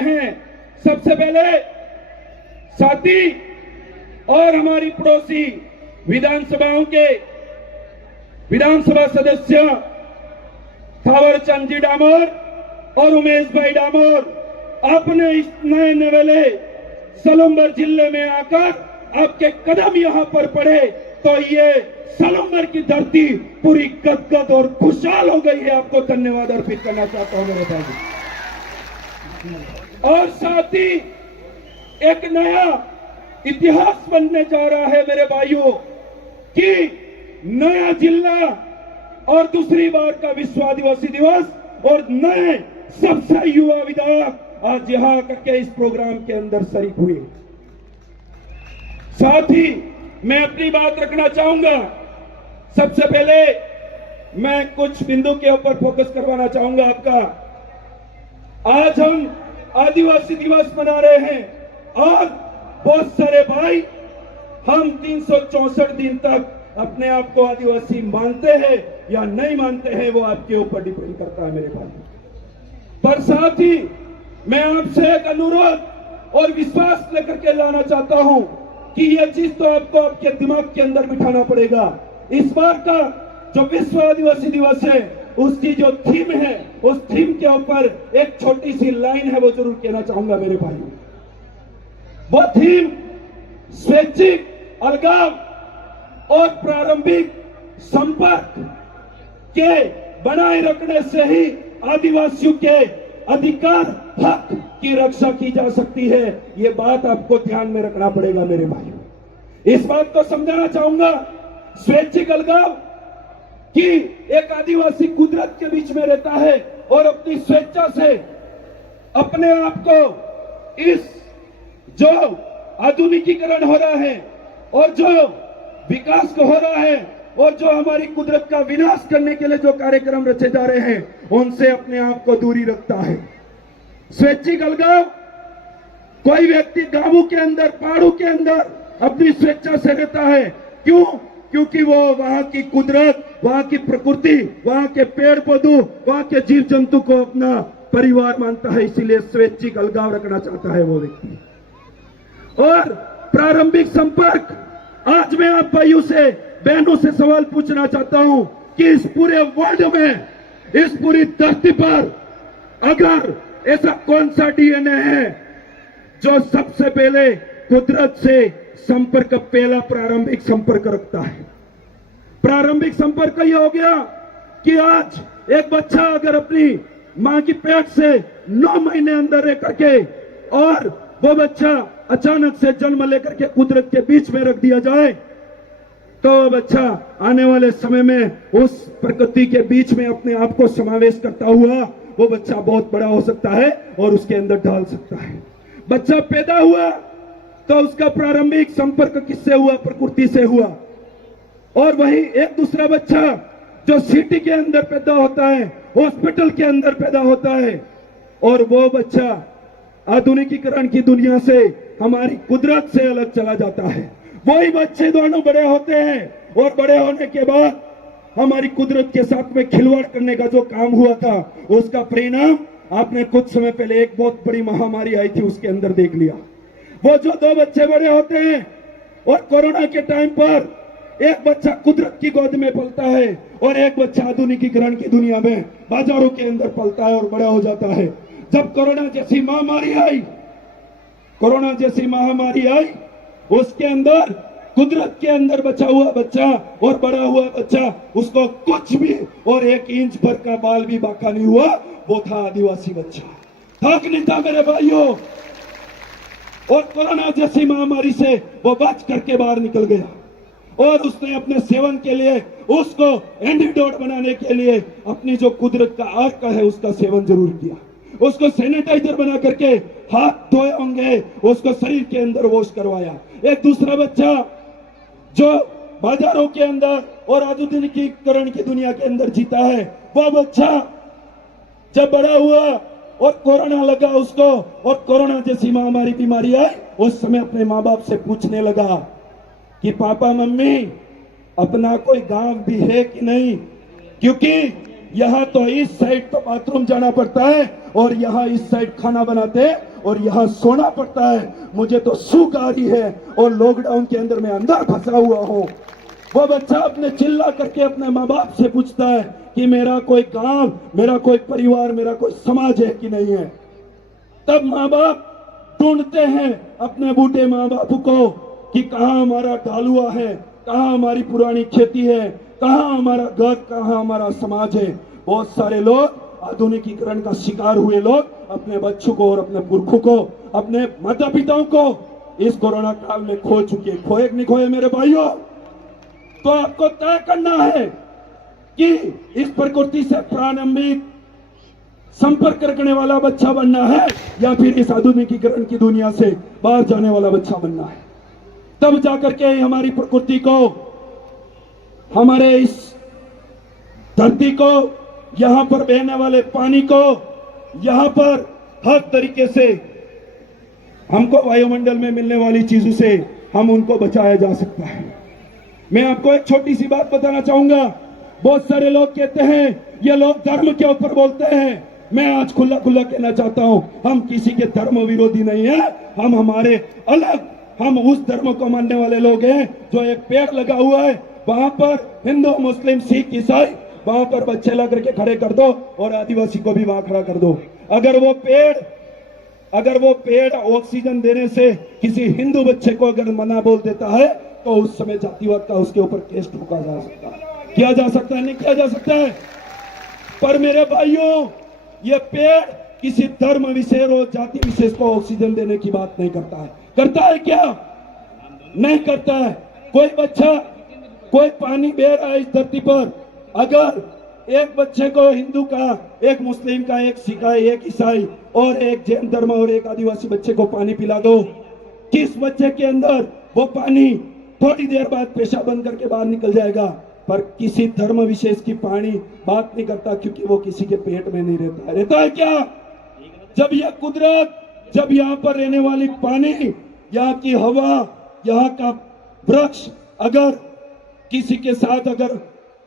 हैं। सबसे पहले साथी और हमारी पड़ोसी विधानसभाओं के विधानसभा सदस्य थावरचंद जी डामोर और उमेश भाई डामोर अपने इस नए नवेले सलम्बर जिले में आकर आपके कदम यहां पर पड़े तो ये सलम्बर की धरती पूरी गदगद और खुशहाल हो गई है। आपको धन्यवाद अर्पित करना चाहता हूं मेरे भाई। और साथ ही एक नया इतिहास बनने जा रहा है मेरे भाइयों कि नया जिला और दूसरी बार का विश्व आदिवासी दिवस और नए सबसे युवा विधायक आज यहां करके इस प्रोग्राम के अंदर शरीक हुए। साथ ही मैं अपनी बात रखना चाहूंगा। सबसे पहले मैं कुछ बिंदु के ऊपर फोकस करवाना चाहूंगा आपका। आज हम आदिवासी दिवस मना रहे हैं और बहुत सारे भाई हम 364 दिन तक अपने आप को आदिवासी मानते हैं या नहीं मानते हैं, वो आपके ऊपर डिपेंड करता है मेरे भाई। पर साथ ही मैं आपसे एक अनुरोध और विश्वास लेकर के लाना चाहता हूं कि यह चीज तो आपको आपके दिमाग के अंदर बिठाना पड़ेगा। इस बार का जो विश्व आदिवासी दिवस है उसकी जो थीम है उस थीम के ऊपर एक छोटी सी लाइन है वो जरूर कहना चाहूंगा मेरे भाई। वो थीम स्वैच्छिक अलगाव और प्रारंभिक संपर्क के बनाए रखने से ही आदिवासियों के अधिकार हक की रक्षा की जा सकती है। ये बात आपको ध्यान में रखना पड़ेगा मेरे भाई। इस बात को समझाना चाहूंगा। स्वैच्छिक अलगाव कि एक आदिवासी कुदरत के बीच में रहता है और अपनी स्वेच्छा से अपने आप को इस जो आधुनिकीकरण हो रहा है और जो विकास को हो रहा है और जो हमारी कुदरत का विनाश करने के लिए जो कार्यक्रम रचे जा रहे हैं उनसे अपने आप को दूरी रखता है। स्वैच्छिक अलगाव कोई व्यक्ति गांवों के अंदर पहाड़ों के अंदर अपनी स्वेच्छा से रहता है। क्यों? क्योंकि वो वहां की कुदरत, वहां की प्रकृति, वहां के पेड़ पौधों, वहां के जीव जंतु को अपना परिवार मानता है, इसीलिए स्वैच्छिक अलगाव रखना चाहता है वो व्यक्ति। और प्रारंभिक संपर्क, आज मैं आप भाइयों से बहनों से सवाल पूछना चाहता हूं कि इस पूरे वर्ल्ड में, इस पूरी धरती पर अगर ऐसा कौन सा डीएनए है जो सबसे पहले कुदरत से संपर्क, पहला प्रारंभिक संपर्क रखता है? प्रारंभिक संपर्क यह हो गया कि आज एक बच्चा अगर अपनी मां की पेट से 9 महीने अंदर रह करके और वो बच्चा अचानक से जन्म लेकर के कुदरत के बीच में रख दिया जाए तो वो बच्चा आने वाले समय में उस प्रकृति के बीच में अपने आप को समावेश करता हुआ वो बच्चा बहुत बड़ा हो सकता है और उसके अंदर ढाल सकता है। बच्चा पैदा हुआ तो उसका प्रारंभिक संपर्क किससे हुआ? प्रकृति से हुआ। और वही एक दूसरा बच्चा जो सिटी के अंदर पैदा होता है, हॉस्पिटल के अंदर पैदा होता है, और वो बच्चा आधुनिकीकरण की दुनिया से, हमारी कुदरत से अलग चला जाता है। वही बच्चे दोनों बड़े होते हैं और बड़े होने के बाद हमारी कुदरत के साथ में खिलवाड़ करने का जो काम हुआ था उसका परिणाम आपने कुछ समय पहले एक बहुत बड़ी महामारी आई थी उसके अंदर देख लिया। वो जो 2 बच्चे बड़े होते हैं और कोरोना के टाइम पर एक बच्चा कुदरत की गोद में पलता है और एक बच्चा आधुनिकीकरण की दुनिया में बाजारों के अंदर पलता है और बड़ा हो जाता है। जब कोरोना जैसी महामारी आई उसके अंदर कुदरत के अंदर बचा हुआ बच्चा और बड़ा हुआ बच्चा, उसको कुछ भी और 1 इंच भर का बाल भी बाका नहीं हुआ, वो था आदिवासी बच्चा। थक नहीं था मेरे भाइयों। और कोरोना जैसी महामारी से वो बच करके बाहर निकल गया और उसने अपने सेवन के लिए, उसको एंटीडोट बनाने के लिए अपनी जो कुदरत का अर्क है उसका सेवन जरूर किया। उसको सैनिटाइजर बना करके हाथ धोए होंगे, उसको शरीर के अंदर वॉश करवाया। एक दूसरा बच्चा जो बाजारों के अंदर और आधुनिकीकरण की दुनिया के अंदर जीता है, वो बच्चा जब बड़ा हुआ और कोरोना लगा उसको और कोरोना जैसी महामारी बीमारी आई, उस समय अपने माँ बाप से पूछने लगा कि पापा मम्मी अपना कोई गांव भी है कि नहीं, क्योंकि यहाँ तो इस साइड तो बाथरूम जाना पड़ता है और यहाँ इस साइड खाना बनाते हैं और यहाँ सोना पड़ता है। मुझे तो सूख आ रही है और लॉकडाउन के अंदर मैं अंदर फंसा हुआ हूँ। वो बच्चा अपने चिल्ला करके अपने माँ बाप से पूछता है कि मेरा कोई गांव, मेरा कोई परिवार, मेरा कोई समाज है कि नहीं है। तब माँ बाप ढूंढते हैं अपने बूढ़े माँ बाप को कि कहाँ हमारा ढालुआ है, कहाँ हमारी पुरानी खेती है, कहाँ हमारा घर, कहाँ हमारा समाज है। बहुत सारे लोग आधुनिकीकरण का शिकार हुए लोग अपने बच्चों को और अपने पुरखों को, अपने माता पिताओं को इस कोरोना काल में खो चुके। खोए नहीं खोए मेरे भाइयों? तो आपको तय करना है कि इस प्रकृति से प्रारंभिक संपर्क रखने वाला बच्चा बनना है या फिर इस आधुनिकीकरण की दुनिया से बाहर जाने वाला बच्चा बनना है। तब जाकर के हमारी प्रकृति को, हमारे इस धरती को, यहां पर बहने वाले पानी को, यहां पर हर तरीके से हमको वायुमंडल में मिलने वाली चीजों से हम उनको बचाया जा सकता है। मैं आपको एक छोटी सी बात बताना चाहूंगा। बहुत सारे लोग कहते हैं ये लोग धर्म के ऊपर बोलते हैं। मैं आज खुला खुला कहना चाहता हूं, हम किसी के धर्म विरोधी नहीं है। हम हमारे अलग, हम उस धर्म को मानने वाले लोग हैं जो एक पेड़ लगा हुआ है, वहां पर हिंदू, मुस्लिम, सिख, ईसाई, वहां पर बच्चे ला करके खड़े कर दो और आदिवासी को भी वहां खड़ा कर दो। अगर वो पेड़ ऑक्सीजन देने से किसी हिंदू बच्चे को अगर मना बोल देता है तो उस समय जातिवाद का उसके ऊपर केस ठोका जा सकता है। किया जा सकता है, नहीं किया जा सकता है। पर मेरे भाइयों, ये पेड़ किसी धर्म विशेष और जाति विशेष को ऑक्सीजन देने की बात नहीं करता है। करता है क्या? नहीं करता है। कोई बच्चा, कोई पानी बह रहा है इस धरती पर, अगर एक बच्चे को हिंदू का, एक मुस्लिम का, एक सिख का, एक ईसाई और एक जैन धर्म और एक आदिवासी बच्चे को पानी पिला दो, किस बच्चे के अंदर वो पानी थोड़ी देर बाद पेशाब बंद करके बाहर निकल जाएगा। पर किसी धर्म विशेष की पानी बात नहीं करता, क्योंकि वो किसी के पेट में नहीं रहता है। रहता है क्या? जब यह कुदरत, जब यहाँ पर रहने वाली पानी, यहाँ की हवा, यहाँ का वृक्ष अगर किसी के साथ अगर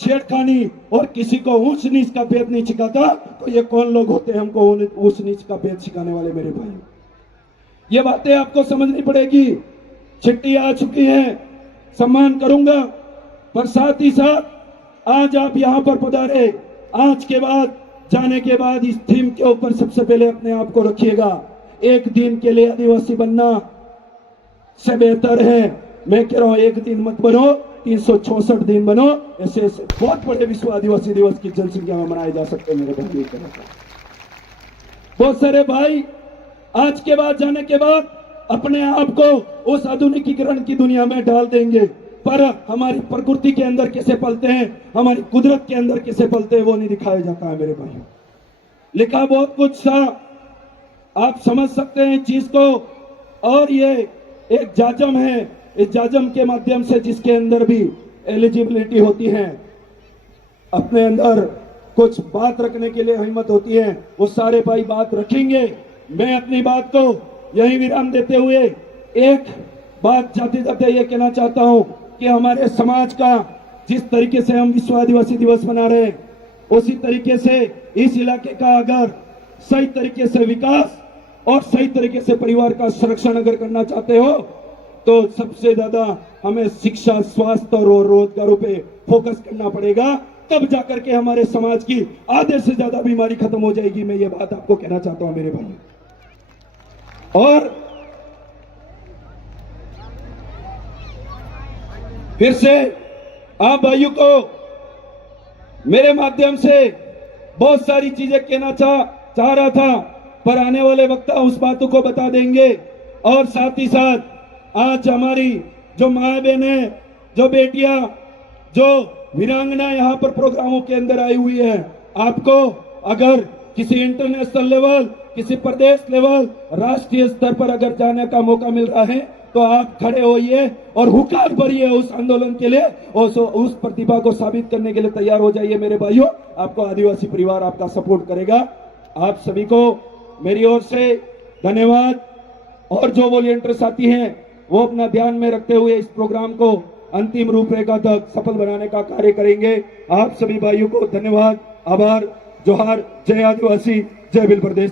छेड़खानी और किसी को ऊंच नीच का भेद नहीं सिखाता, तो ये कौन लोग होते हैं हमको ऊंच नीच का भेद सिखाने वाले? मेरे भाई, ये बातें आपको समझनी पड़ेगी। चिट्ठी आ चुकी है, सम्मान करूंगा, पर साथ ही साथ आज आप यहां पर पधारे। आज के बाद, जाने के बाद इस थीम के ऊपर सबसे पहले अपने आप को रखिएगा। एक दिन के लिए आदिवासी बनना से बेहतर है, मैं कह रहा हूं, एक दिन मत बनो, 366 दिन बनो। ऐसे ऐसे बहुत बड़े विश्व आदिवासी दिवस की जनसंख्या में मनाए जा सकते हैं मेरे भाई। बहुत सारे भाई आज के बाद, जाने के बाद अपने आप को उस आधुनिकीकरण की दुनिया में डाल देंगे, पर हमारी प्रकृति के अंदर कैसे पलते हैं, हमारी कुदरत के अंदर कैसे पलते हैं, वो नहीं दिखाया जाता है मेरे भाई। लिखा बहुत कुछ था, आप समझ सकते हैं चीज को। और ये एक जाजम है, इस जाजम के माध्यम से जिसके अंदर भी एलिजिबिलिटी होती है, अपने अंदर कुछ बात रखने के लिए हिम्मत होती है, वो सारे भाई बात रखेंगे। मैं अपनी बात को यही विराम देते हुए एक बात जाते जाते ये कहना चाहता हूं कि हमारे समाज का जिस तरीके से हम विश्व आदिवासी दिवस मना रहे हैं, उसी तरीके से इस इलाके का अगर सही तरीके से विकास और सही तरीके से परिवार का संरक्षण अगर करना चाहते हो, तो सबसे ज्यादा हमें शिक्षा, स्वास्थ्य और रोजगारों पे फोकस करना पड़ेगा। तब जाकर के हमारे समाज की आधे से ज्यादा बीमारी खत्म हो जाएगी। मैं ये बात आपको कहना चाहता हूं मेरे भाई। और फिर से आप भाइयों को मेरे माध्यम से बहुत सारी चीजें कहना चाह रहा था, पर आने वाले वक्त उस बातों को बता देंगे। और साथ ही साथ आज हमारी जो माँ बहने, जो बेटियां, जो वीरांगना यहाँ पर प्रोग्रामों के अंदर आई हुई है, आपको अगर किसी इंटरनेशनल लेवल, किसी प्रदेश लेवल, राष्ट्रीय स्तर पर अगर जाने का मौका मिल रहा है, तो आप खड़े होइए और हुकार भरिए उस आंदोलन के लिए, उस प्रतिभा को साबित करने के लिए तैयार हो जाइए मेरे भाइयों। आपको आदिवासी परिवार आपका सपोर्ट करेगा। आप सभी को मेरी ओर से धन्यवाद। और जो वॉलंटियर साथी हैं वो अपना ध्यान में रखते हुए इस प्रोग्राम को अंतिम रूपरेखा तक सफल बनाने का कार्य करेंगे। आप सभी भाइयों को धन्यवाद। आभार, जोहार, जय आदिवासी, जय भील प्रदेश।